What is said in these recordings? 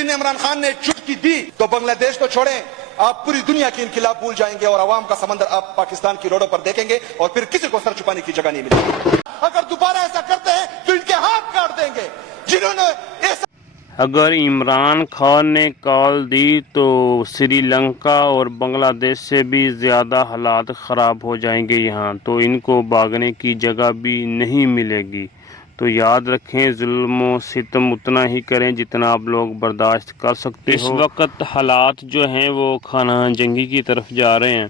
दिन इमरान खान ने एक चुटकी दी तो बांग्लादेश तो छोड़ें, आप पूरी दुनिया के इनकलाब भूल जाएंगे और अवाम का समंदर आप पाकिस्तान की रोडों पर देखेंगे और फिर किसी को सर छुपाने की जगह नहीं मिलेगी। अगर दोबारा ऐसा करते हैं तो इनके हाथ काट देंगे जिन्होंने ऐसा। अगर इमरान खान ने कॉल दी तो श्रीलंका और बांग्लादेश से भी ज़्यादा हालात ख़राब हो जाएंगे यहाँ, तो इनको भागने की जगह भी नहीं मिलेगी। तो याद रखें, जुल्म और सितम उतना ही करें जितना आप लोग बर्दाश्त कर सकते हो। इस वक्त हालात जो हैं वो खाना जंगी की तरफ जा रहे हैं।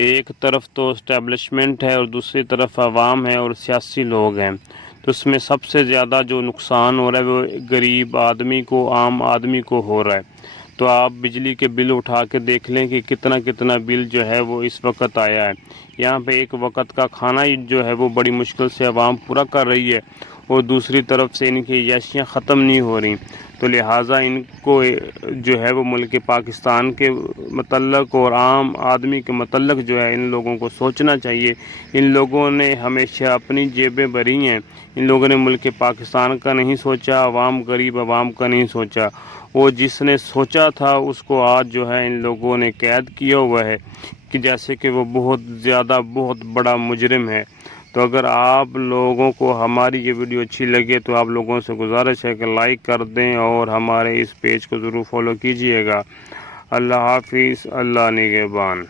एक तरफ तो इस्टेब्लिशमेंट है और दूसरी तरफ आवाम है और सियासी लोग हैं। तो उसमें सबसे ज़्यादा जो नुकसान हो रहा है वो गरीब आदमी को, आम आदमी को हो रहा है। तो आप बिजली के बिल उठा के देख लें कि कितना कितना बिल जो है वो इस वक्त आया है। यहाँ पे एक वक्त का खाना ही जो है वो बड़ी मुश्किल से आवाम पूरा कर रही है और दूसरी तरफ से इनकी याशियाँ ख़त्म नहीं हो रही। तो लिहाजा इनको जो है वो मुल्क पाकिस्तान के मतलब और आम आदमी के मतलब जो है इन लोगों को सोचना चाहिए। इन लोगों ने हमेशा अपनी जेबें भरी हैं, इन लोगों ने मुल्क पाकिस्तान का नहीं सोचा, आवाम गरीब आवाम का नहीं सोचा। वो जिसने सोचा था उसको आज जो है इन लोगों ने कैद किया हुआ है कि जैसे कि वो बहुत बड़ा मुजरिम है। तो अगर आप लोगों को हमारी ये वीडियो अच्छी लगे तो आप लोगों से गुजारिश है कि लाइक कर दें और हमारे इस पेज को ज़रूर फॉलो कीजिएगा। अल्लाह हाफिज़, अल्लाह निगहबान।